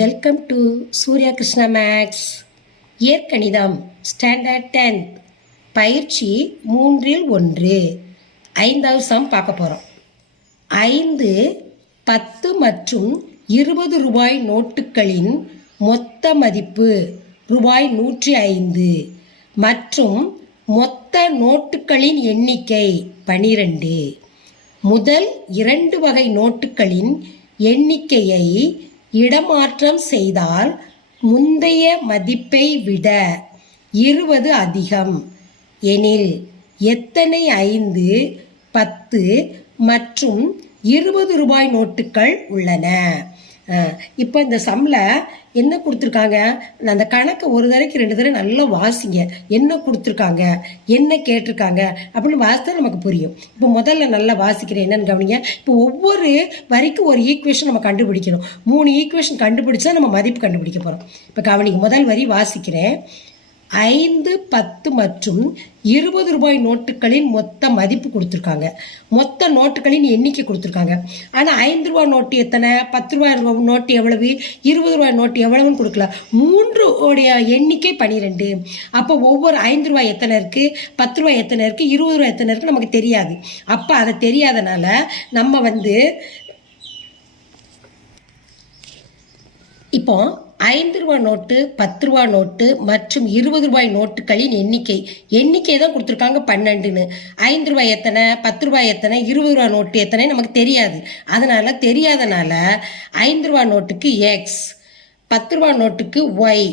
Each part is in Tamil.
Welcome to Surya Krishna maths இயற்கணிதம் ஸ்டாண்டர்ட் 10th பயிற்சி 3-1 5வது சம் பார்க்க போகிறோம். 5, 10 மற்றும் 20 ரூபாய் நோட்டுகளின் மொத்த மதிப்பு ரூபாய் 105 மற்றும் மொத்த நோட்டுகளின் எண்ணிக்கை 12. முதல் 2 வகை நோட்டுகளின் எண்ணிக்கையை இடமாற்றம் செய்தால் முந்தைய மதிப்பை விட 20 அதிகம் எனில் எத்தனை 5, 10 மற்றும் 20 ரூபாய் நோட்டுகள் உள்ளன? இப்போ இந்த சம்மில் என்ன கொடுத்துருக்காங்க, அந்த கணக்கை ஒரு தடவைக்கு 2 தடவை நல்லா வாசிங்க. என்ன கொடுத்துருக்காங்க, என்ன கேட்டிருக்காங்க அப்படின்னு வாசித்தா நமக்கு புரியும். இப்போ முதல்ல நல்லா வாசிக்கிறேன், என்னன்னு கவனிங்க. இப்போ ஒவ்வொரு வரைக்கும் ஒரு ஈக்குவேஷன் நம்ம கண்டுபிடிக்கணும். 3 ஈக்குவேஷன் கண்டுபிடிச்சா நம்ம மதிப்பு கண்டுபிடிக்க போகிறோம். இப்போ கவனிங்க, முதல் வரி வாசிக்கிறேன். 5, 10 மற்றும் 20 ரூபாய் நோட்டுகளின் மொத்த மதிப்பு கொடுத்துருக்காங்க. மொத்த நோட்டுகளின் எண்ணிக்கை கொடுத்துருக்காங்க. ஆனால் 5 ரூபாய் நோட்டு எத்தனை, 10 ரூபாய் நோட்டு எவ்வளவு, 20 ரூபாய் நோட்டு எவ்வளவுன்னு கொடுக்கல. 3 உடைய எண்ணிக்கை 12. அப்போ ஒவ்வொரு 5 ரூபாய் எத்தனை இருக்குது, 10 ரூபாய் எத்தனை இருக்குது, 20 ரூபாய் எத்தனை இருக்குது நமக்கு தெரியாது. அப்போ அதை தெரியாதனால நம்ம இப்போ 5 ரூபாய் நோட்டு, 10 ரூபாய் நோட்டு மற்றும் 20 ரூபாய் நோட்டுகளின் எண்ணிக்கை தான் கொடுத்துருக்காங்க 12ன்னு. 5 ரூபாய் எத்தனை, 10 ரூபாய் எத்தனை, 20 ரூபாய் நோட்டு எத்தனை நமக்கு தெரியாது. தெரியாதனால 5 ரூபாய் நோட்டுக்கு எக்ஸ், 10 ரூபாய் நோட்டுக்கு ஒய்,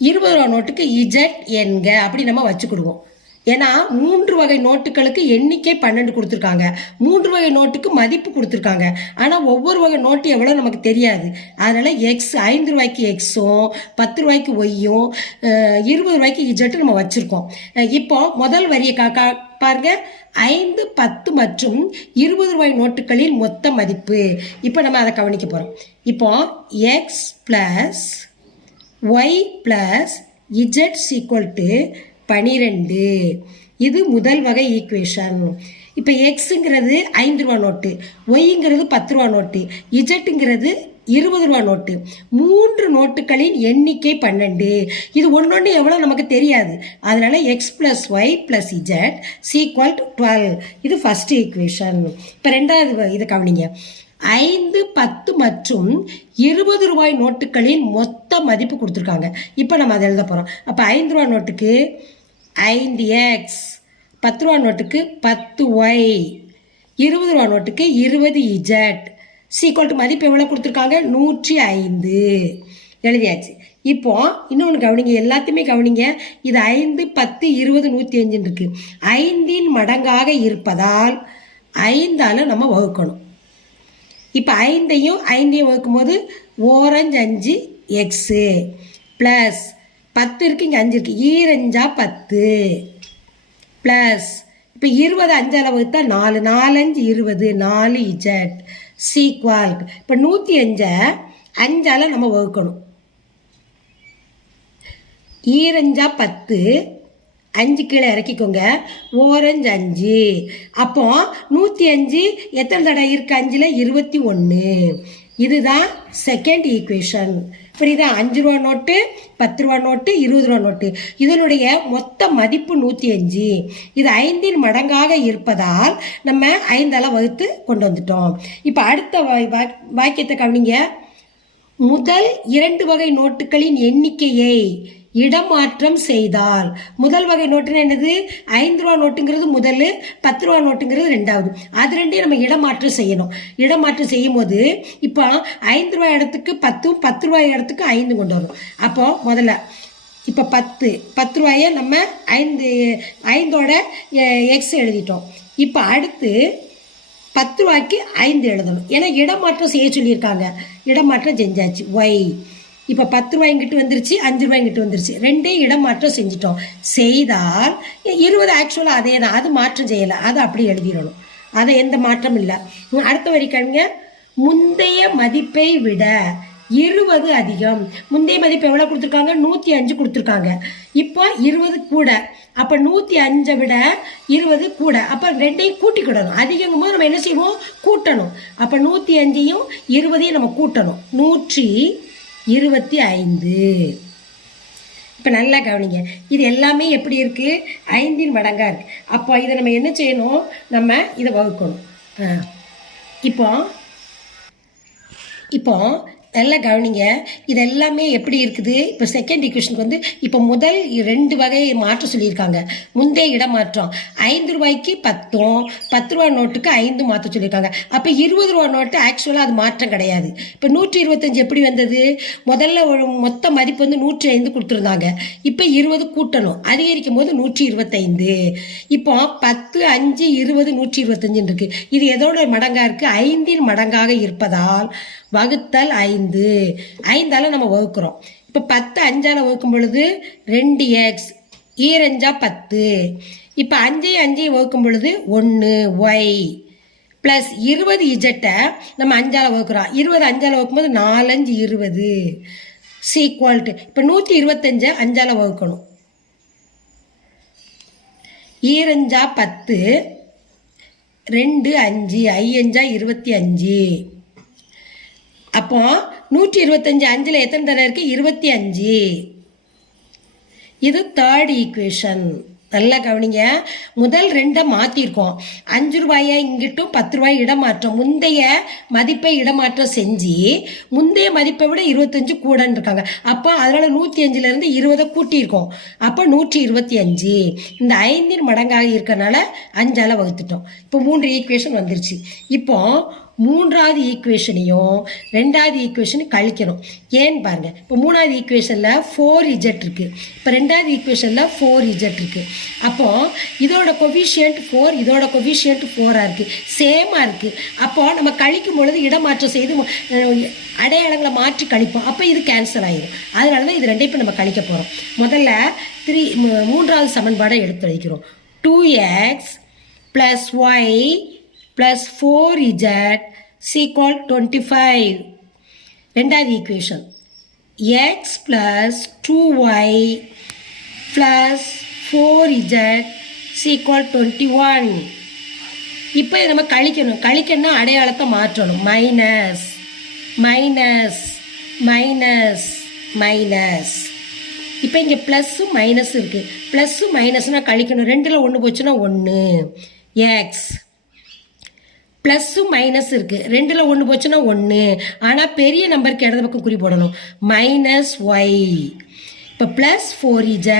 20 ரூபாய் நோட்டுக்கு இஜட் என்க அப்படி நம்ம வச்சுக்கிடுவோம். ஏன்னா 3 வகை நோட்டுகளுக்கு எண்ணிக்கை 12 கொடுத்துருக்காங்க. 3 வகை நோட்டுக்கு மதிப்பு கொடுத்துருக்காங்க. ஆனால் ஒவ்வொரு வகை நோட்டு எவ்வளோ நமக்கு தெரியாது. அதனால் எக்ஸ், 5 ரூபாய்க்கு எக்ஸும் 10 ரூபாய்க்கு ஒய்யும் 20 ரூபாய்க்கு இஜட்டும் நம்ம வச்சுருக்கோம். இப்போ முதல் வரியை பாருங்க, 5, 10 மற்றும் 20 ரூபாய் நோட்டுகளின் மொத்த மதிப்பு. இப்போ நம்ம அதை கவனிக்க போகிறோம். இப்போ x plus y plus z equal to 12. இது முதல் வகை ஈக்குவேஷன். இப்போ எக்ஸுங்கிறது 5 ரூபா நோட்டு, ஒய்ங்கிறது 10 ரூபா நோட்டு, இஜட்டுங்கிறது 20 ரூபா நோட்டு. 3 நோட்டுகளின் எண்ணிக்கை 12. இது ஒன்று எவ்வளோ நமக்கு தெரியாது. அதனால x plus y plus z equal to 12. இது ஃபர்ஸ்ட் ஈக்குவேஷன். இப்போ ரெண்டாவது இதை கவனிங்க. 5, 10 மற்றும் 20 ரூபாய் நோட்டுகளின் மொத்த மதிப்பு கொடுத்துருக்காங்க. இப்போ நம்ம அதை எழுத போகிறோம். அப்போ 5 ரூபா நோட்டுக்கு 5x, 10 ரூபா நோட்டுக்கு 10y, 20 ரூபா நோட்டுக்கு 20z ஈக்குவல் டு மதிப்பு எவ்வளோ கொடுத்துருக்காங்க, 105 எழுதியாச்சு. இப்போ இன்னொன்று கவனிங்க, எல்லாத்தையுமே கவனிங்க. இது 5, 10, 20, 105 இருக்கு. 5இன் மடங்காக இருப்பதால் 5ஆல் நம்ம வகுக்கணும். இப்போ 5ஐயும் வகுக்கும் போது ஓரஞ்சு 5 எக்ஸு ப்ளஸ் 10 இருக்கு, இங்கே 5 இருக்கு, ஈரஞ்சா 10 ப்ளஸ் இப்போ 20 5ஆல் வகுத்தா 4, 4 5 20, 4 இஜட் சீக்வால். இப்போ 105 5ஆல் நம்ம வகுக்கணும். ஈரஞ்சா 10, 5 கீழே இறக்கிக்கோங்க, ஓரஞ்சு 5. அப்போ 105 எத்தனை தடவை இருக்கு, 5ல் 21. இதுதான் செகண்ட் ஈக்குவேஷன். புரியுதா? 5 ரூபா நோட்டு, 10 ரூபா நோட்டு, 20 ரூபா நோட்டு, இதனுடைய மொத்த மதிப்பு 105. இது 5இன் மடங்காக இருப்பதால் நம்ம 5ஆல் வகுத்து கொண்டு வந்துட்டோம். இப்போ அடுத்த வாக்கியத்தை கவனிங்க. முதல் 2 வகை நோட்டுகளின் எண்ணிக்கையை இடமாற்றம் செய்தால், முதல் வகை நோட்டுன்னு என்னது, 5 ரூபா நோட்டுங்கிறது முதல், 10 ரூபா நோட்டுங்கிறது ரெண்டாவது. அது ரெண்டையும் நம்ம இடமாற்றம் செய்யணும். இடமாற்றம் செய்யும் போது இப்போ 5 ரூபாய் இடத்துக்கு 10, 10 ரூபாய் இடத்துக்கு 5 கொண்டு வரணும். அப்போ முதல்ல இப்போ 10 ரூபாயை நம்ம 5ஓட எக்ஸ் எழுதிட்டோம். இப்போ அடுத்து 10 ரூபாய்க்கு 5 எழுதணும். ஏன்னா இடமாற்றம் செய்ய சொல்லியிருக்காங்க. இடமாற்றம் செஞ்சாச்சு. ஒய் இப்போ 10 ரூபாய் இங்கிட்டு வந்துருச்சு, 5 ரூபாய் இங்கிட்டு வந்துருச்சு, ரெண்டே இடம் மாற்றம் செஞ்சிட்டோம். செய்தால் 20 ஆக்சுவலாக அதே தான், அது மாற்றம் செய்யலை, அது அப்படி எழுதிடணும். அதை எந்த மாற்றம் இல்லை. அடுத்த வரி கவிங்க, முந்தைய மதிப்பை விட 20 அதிகம். முந்தைய மதிப்பு எவ்வளோ கொடுத்துருக்காங்க? 105 கொடுத்துருக்காங்க. இப்போ 20 கூட. அப்போ 105 விட 20 கூட. அப்போ ரெண்டையும் கூட்டிக்கிடணும். அதிகங்கும் போது நம்ம என்ன செய்வோம்? கூட்டணும். அப்போ 105ஐயும் 20ஐயும் நம்ம கூட்டணும். 125. இப்போ நல்லா கவனிங்க. இது எல்லாமே எப்படி இருக்குது? 5 மடங்காக இருக்குது. அப்போ இதை நம்ம என்ன செய்யணும்? நம்ம இதை வகுக்கணும். இப்போ நல்லா கவனிங்க. இது எல்லாமே எப்படி இருக்குது? இப்போ செகண்ட் ஈக்குவேஷனுக்கு வந்து இப்போ முதல் 2 வகை மாற்றம் சொல்லியிருக்காங்க. முந்தைய இடமாற்றம் 5 ரூபாய்க்கு 10, 10 ரூபா நோட்டுக்கு 5 மாற்ற சொல்லியிருக்காங்க. அப்போ 20 ரூபா நோட்டு ஆக்சுவலாக அது மாற்றம் கிடையாது. இப்போ 125 எப்படி வந்தது? முதல்ல ஒரு மொத்த மதிப்பு வந்து 105 கொடுத்துருந்தாங்க. இப்போ 20 கூட்டணும். அதிகரிக்கும் போது 125. இப்போ 10, 5, 20, 125 இருக்கு. இது எதோட மடங்காக இருக்குது? 5 மடங்காக இருப்பதால் வகுத்தல் 5. 5ஆல நம்ம வகுக்கிறோம். இப்போ 10 5ஆல வகுக்கும் பொழுது 2x, 2 10. இப்போ 5 வகுக்கும் பொழுது 1y ப்ளஸ் 20 இஜட்டை நம்ம 5ஆல வகுக்கிறோம். 20 5ஆல வகுக்கும்போது 4 5 20 சீக்வல்ட்டு. இப்போ 125 5ஆல வகுக்கணும். 2 10, 2 5, 5 25. அப்போ 125 5ல் எத்தனை தடவை இருக்கு? 25. இது தேர்ட் ஈக்குவேஷன். நல்லா கவனிங்க. முதல் 2 மாற்றிருக்கோம். 5 ரூபாயை இங்கிட்டும் 10 ரூபாய் இடமாற்றம். முந்தைய மதிப்பை இடமாற்றம் செஞ்சு முந்தைய மதிப்பை விட 25 கூடன்னு இருக்காங்க. அப்போ அதனால 105லேருந்து 20 கூட்டியிருக்கோம். அப்போ 125. இந்த 5 மடங்காக இருக்கனால 5ஆல வகுத்துட்டோம். இப்போ 3 ஈக்குவேஷன் வந்துருச்சு. இப்போ 3வது ஈக்குவேஷனையும் 2வது ஈக்குவேஷனையும் கழிக்கணும். ஏன்னு பாருங்க. இப்போ 3வது ஈக்குவேஷனில் 4z இருக்கு. இப்போ 2வது ஈக்குவேஷனில் 4z இருக்கு. அப்போ இதோட கொஃபிஷியன்ட் 4, இதோட கொஃபிஷியன்ட் 4ஆக இருக்கு. சேமாக இருக்கு. அப்போ நம்ம கழிக்கும் பொழுது இடமாற்றம் செய்து அடையாளங்களை மாற்றி கழிப்போம். அப்போ இது கேன்சல் ஆகிடும். அதனால தான் இது ரெண்டையும் இப்போ நம்ம கழிக்க போகிறோம். முதல்ல 3வது சமன்பாடை எடுத்து வைக்கிறோம். 2x + y + 4z = 25. 2வது ஈக்குவேஷன் x + 2y + 4z = 21. இப்போ நம்ம கழிக்கணும்னா அடையாளத்தை மாற்றணும். Minus minus minus minus. இப்போ இங்கே ப்ளஸ்ஸும் மைனஸ் இருக்குது. ப்ளஸ்ஸும் மைனஸ்னால் கழிக்கணும். 2ல் 1 போச்சுன்னா 1. எக்ஸ் ப்ளஸ்ஸும் மைனஸ் இருக்குது. 2ல் 1 போச்சுன்னா 1. ஆனால் பெரிய நம்பருக்கு இடது பக்கம் குறி போடணும். -y. இப்போ plus 4z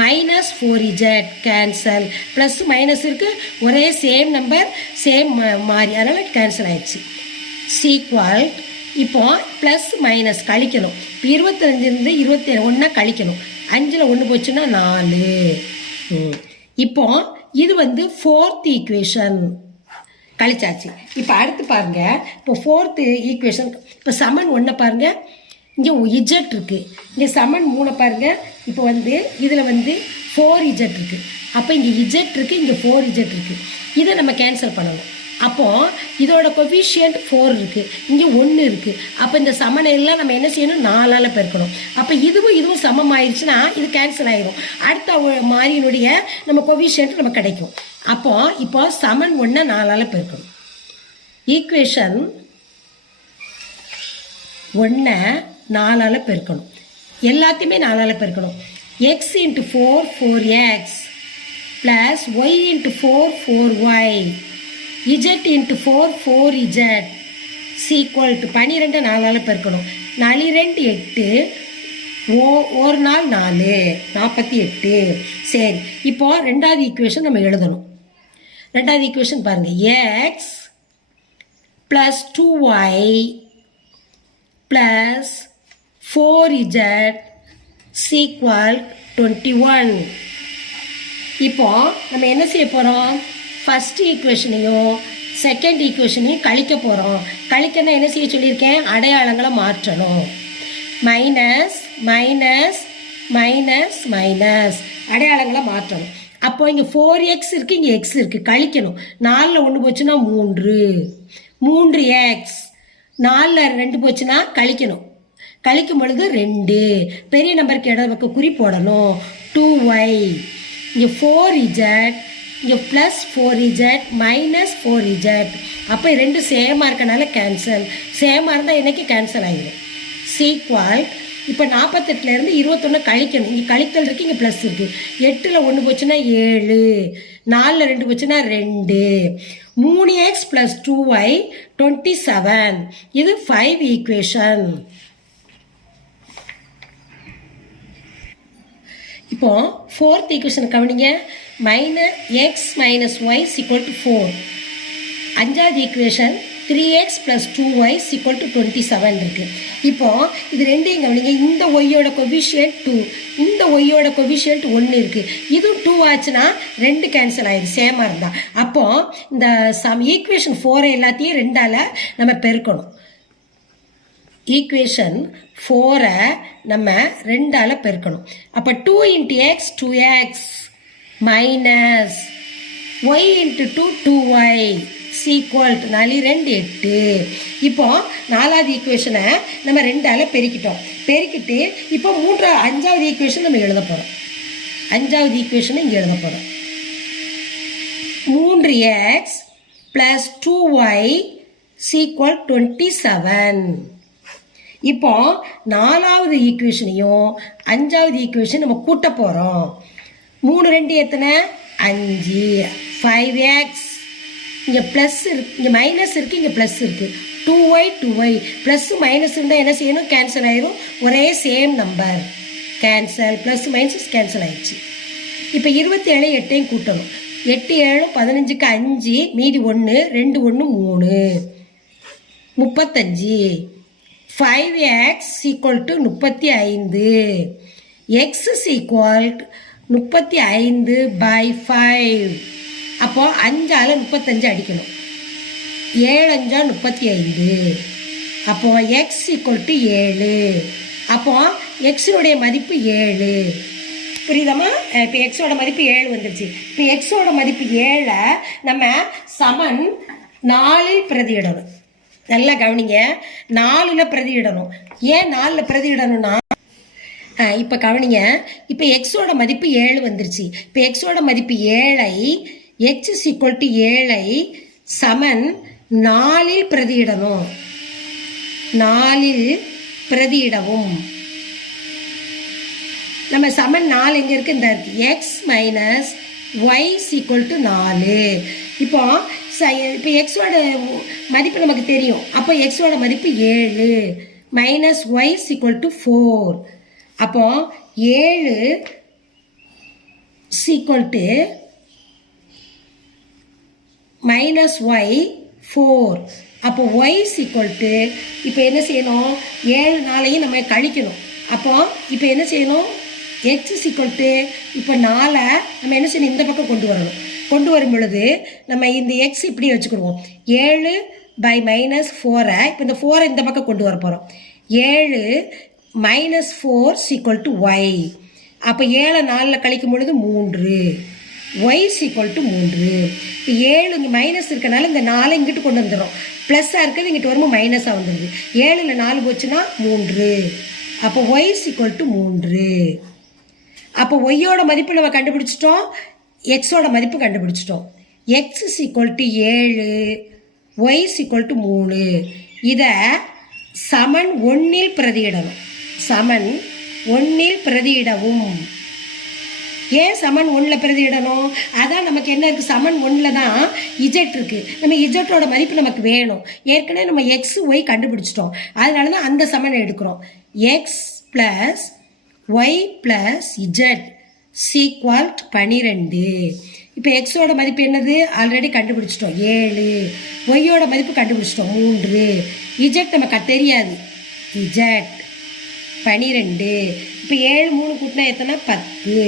minus 4z cancel. Plus minus இருக்குது. ஒரே சேம் நம்பர் சேம் மாறி, அதனால் கேன்சல் ஆயிடுச்சு. சீக்வல். இப்போ ப்ளஸ் மைனஸ் கழிக்கணும். இப்போ 25 21 கழிக்கணும். 5ல் 1 போச்சுன்னா 4. இப்போ இது வந்து 4th ஈக்குவேஷன் கழிச்சாச்சு. இப்போ அடுத்து பாருங்க. இப்போ 4th ஈக்குவேஷன். இப்போ சமன் 1 பாருங்க. இங்கே இஜெட் இருக்கு. இங்கே சமன் 3 பாருங்க. இப்போ வந்து இதில் வந்து 4z இருக்கு. அப்போ இங்கே இஜெட் இருக்கு, இங்கே 4z இருக்கு. இதை நம்ம கேன்சல் பண்ணணும். அப்போ இதோட கொஃபிஷியன்ட் 4 இருக்கு, இங்கே 1 இருக்கு. அப்போ இந்த சமனை எல்லாம் நம்ம என்ன செய்யணும்? 4ஆல் பெருக்கணும். அப்போ இதுவும் சமம் ஆயிடுச்சுன்னா இது கேன்சல் ஆயிடும். அடுத்த மாறியினுடைய நம்ம கொஃபிஷியன்ட் நம்ம கிடைக்கும். அப்போ இப்போ சமன் 1 4ஆல் பெருக்கணும். ஈக்குவேஷன் 1 4ஆல் பெருக்கணும். எல்லாத்தையுமே 4ஆல் பெருக்கணும். x × 4 4x + y × 4 4y z × 4 4z = 12 4ஆல் பெருக்கணும். 4 2 8, 1 நாள் 4 48. சரி, இப்போ 2வது ஈக்குவேஷன் நம்ம எழுதணும். 2வது ஈக்குவேஷன் பாருங்க. x + 2y + 4z = 21. இப்போ நம்ம என்ன செய்ய போகிறோம்? ஃபஸ்ட் ஈக்குவேஷனையும் செகண்ட் ஈக்குவேஷனையும் கழிக்க போகிறோம். கழிக்கன்னா என்ன செய்ய சொல்லியிருக்கேன்? அடையாளங்களை மாற்றணும். மைனஸ் மைனஸ் மைனஸ் மைனஸ் அடையாளங்களை மாற்றணும். அப்போ இங்கே 4x இருக்குது, இங்கே x இருக்குது. கழிக்கணும். 4ல் 1 போச்சுன்னா 3 3x. 4ல் 2 போச்சுன்னா கழிக்கணும். கழிக்கும் பொழுது 2. பெரிய நம்பருக்கு இடதுபக்க குறி போடணும். 2y. இங்கே 4z, இங்கே ப்ளஸ் 4z மைனஸ் 4z. அப்போ 2 சேமாக இருக்கனால கேன்சல். சேமாக இருந்தால் என்னைக்கு கேன்சல் ஆகிடும். சீக்வால் இப்போ 48லேருந்து 21 கழிக்கணும். இங்கே கழித்தல் இருக்குது, இங்கே ப்ளஸ் இருக்குது. 8ல் 1 போச்சுன்னா 7, 4ல் 2 போச்சுன்னா 2. 3x + 2y 27. இது 5 ஈக்குவேஷன். இப்போ 4th ஈக்குவேஷன் கவனிங்க. -x - y = 4. 5வது ஈக்குவேஷன் 3x + 2y = 27 இருக்குது. இப்போ இது ரெண்டையும் கவனிங்க. இந்த ஒய்யோட கொஃபிஷியன்ட் 2, இந்த ஒய்யோட கொஃபிஷியன்ட் 1 இருக்குது. இதுவும் 2 ஆச்சுன்னா 2 கேன்சல் ஆயிடும் சேமாக இருந்தால். அப்போது இந்த ஈக்குவேஷன் 4 எல்லாத்தையும் 2ஆல் நம்ம பெருக்கணும். ஈக்குவேஷன் 4 நம்ம 2ஆல் பெருக்கணும். அப்போ 2 × x 2x minus y × 2 2y = 4 2 8. இப்போ 4வது ஈக்குவேஷனை நம்ம 2ஆல் பெருக்கிட்டோம். பெருக்கிட்டு இப்போ 5வது ஈக்குவேஷன் நம்ம எழுத போகிறோம். 5வது ஈக்குவேஷனை இங்கே எழுத போகிறோம். 3x + 2y = 27. இப்போ 4வது ஈக்குவேஷனையும் 5வது ஈக்குவேஷன் நம்ம கூட்ட போகிறோம். 3 2 எத்தனை? 5. 5x, இங்கே ப்ளஸ் இருக்கு, இங்கே மைனஸ் இருக்குது, இங்கே ப்ளஸ் இருக்குது. 2y 2y ப்ளஸ் மைனஸ் இருந்தால் என்ன செய்யணும்? கேன்சல் ஆயிரும். ஒரே same number cancel. Plus minus cancel ஆயிடுச்சு. இப்போ 27 8ஐயும் கூட்டணும். 8 7 15க்கு 5 மீதி 1 2 1 3 35. 5x = 35. x = 35/5. அப்போ 5ஆல் 35 அடிக்கணும். 7 5 35. அப்போ x = 7. அப்போ எக்ஸினுடைய மதிப்பு 7. புரியுதாம்மா? இப்போ எக்ஸோட மதிப்பு 7 வந்துருச்சு. இப்போ எக்ஸோட மதிப்பு 7 நம்ம சமன் 4ல் பிரதியிடணும். நல்லா கவனிங்க. 4ல் பிரதியிடணும். ஏன் 4ல் பிரதியிடணும்னா, இப்போ கவனிங்க. இப்போ எக்ஸோட மதிப்பு 7 வந்துருச்சு. இப்போ எக்ஸோட மதிப்பு 7ஐ x = 7ஐ சமன் 4ல் பிரதியிடணும். 4ல் பிரதியிடவும். நம்ம சமன் 4 எங்கே இருக்குது? இந்த இருக்குது. x - y = 4. இப்போ எக்ஸோட மதிப்பு நமக்கு தெரியும். அப்போ எக்ஸோட மதிப்பு 7 - y = 4. அப்போ 7 = -y 4. அப்போ y = இப்போ என்ன செய்யணும்? 7 4ஐயும் நம்ம கழிக்கணும். அப்போ இப்போ என்ன செய்யணும்? x = இப்போ 4 நம்ம என்ன செய்யணும்? இந்த பக்கம் கொண்டு வரணும். கொண்டு வரும் பொழுது நம்ம இந்த x இப்படி வச்சுக்கிடுவோம். 7/-4. இப்போ இந்த 4 இந்த பக்கம் கொண்டு வர போகிறோம். 7 - 4 = y. அப்போ 7 4ல் கழிக்கும் பொழுது 3. y = 3. இப்போ 7 இங்கே மைனஸ் இருக்கனால இந்த 4 இங்கிட்டு கொண்டு வந்துடும். ப்ளஸ்ஸாக இருக்கிறது இங்கிட்டு வரும்போது மைனஸாக வந்துடுது. 7ல் 4 போச்சுன்னா 3. அப்போ y = 3. அப்போ ஒய்யோட மதிப்பு நம்ம கண்டுபிடிச்சிட்டோம். எக்ஸோட மதிப்பு கண்டுபிடிச்சிட்டோம். x = 7, y = 3. இதை சமன் 1ல் பிரதியிடணும். சமன் 1ல் பிரதியிடவும். ஏன் சமன் 1ல் பிரதியிடணும்? அதான் நமக்கு என்ன இருக்குது? சமன் 1ல் தான் இஜெட் இருக்குது. நம்ம இஜெட்டோட மதிப்பு நமக்கு வேணும். ஏற்கனவே நம்ம x y கண்டுபிடிச்சிட்டோம். அதனால தான் அந்த சமனை எடுக்கிறோம். x + y + z = 12. இப்போ எக்ஸோட மதிப்பு என்னது? ஆல்ரெடி கண்டுபிடிச்சிட்டோம் 7. ஒய்யோட மதிப்பு கண்டுபிடிச்சிட்டோம் 3. இஜெட் நமக்கு தெரியாது. இஜெட் 12. இப்போ 7 3 கூட்டினா எத்தனை? 10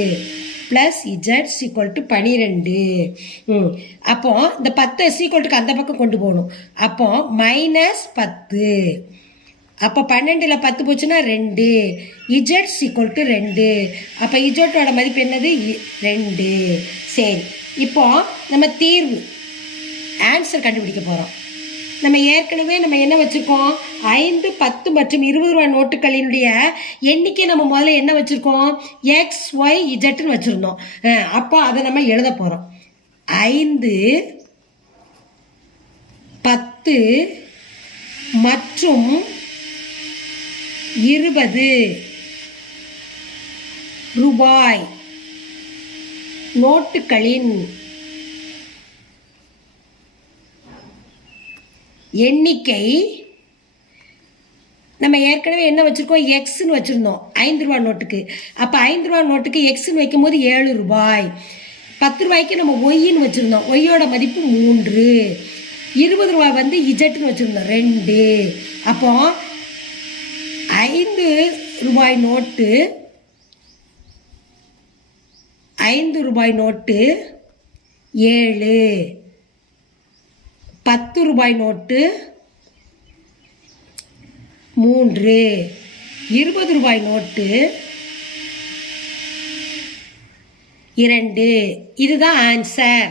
+ இஜெட் = 12. அப்போ இந்த 10 சீக்வல்ட்டுக்கு அந்த பக்கம் கொண்டு போகணும். அப்போ -10. அப்போ 12ல் 10 போச்சுன்னா 2. இஜெட் = 2. அப்போ இஜெட்டோட மதிப்பு என்னது? 2. சரி, இப்போ நம்ம தீர்வு ஆன்சர் கண்டுபிடிக்க போகிறோம். நம்ம ஏற்கனவே நம்ம என்ன வச்சுருக்கோம், 5, 10 மற்றும் 20 ரூபா நோட்டுகளினுடைய எண்ணிக்கை நம்ம முதல்ல என்ன வச்சுருக்கோம், எக்ஸ் ஒய் இஜட்னு வச்சுருந்தோம். அப்போ அதை நம்ம எழுத போகிறோம். 5, 10 மற்றும் 20 ரூபாய் நோட்டுகளின் எண்ணிக்கை நம்ம ஏற்கனவே என்ன வச்சுருக்கோம், எக்ஸ்ன்னு வச்சுருந்தோம் 5 ரூபா நோட்டுக்கு. அப்போ 5 ரூபா நோட்டுக்கு எக்ஸ்ன்னு வைக்கும்போது 7 ரூபாய். 10 ரூபாய்க்கு நம்ம ஒய்ன்னு வச்சுருந்தோம், ஒய்யோட மதிப்பு 3. 20 ரூபாய் வந்து இஜட்னு வச்சுருந்தோம் 2. அப்போ 5 ரூபாய் நோட்டு 5 ரூபாய் நோட்டு 7, 10 ரூபாய் நோட்டு 3, 20 ரூபாய் நோட்டு 2. இதுதான் ஆன்சர்.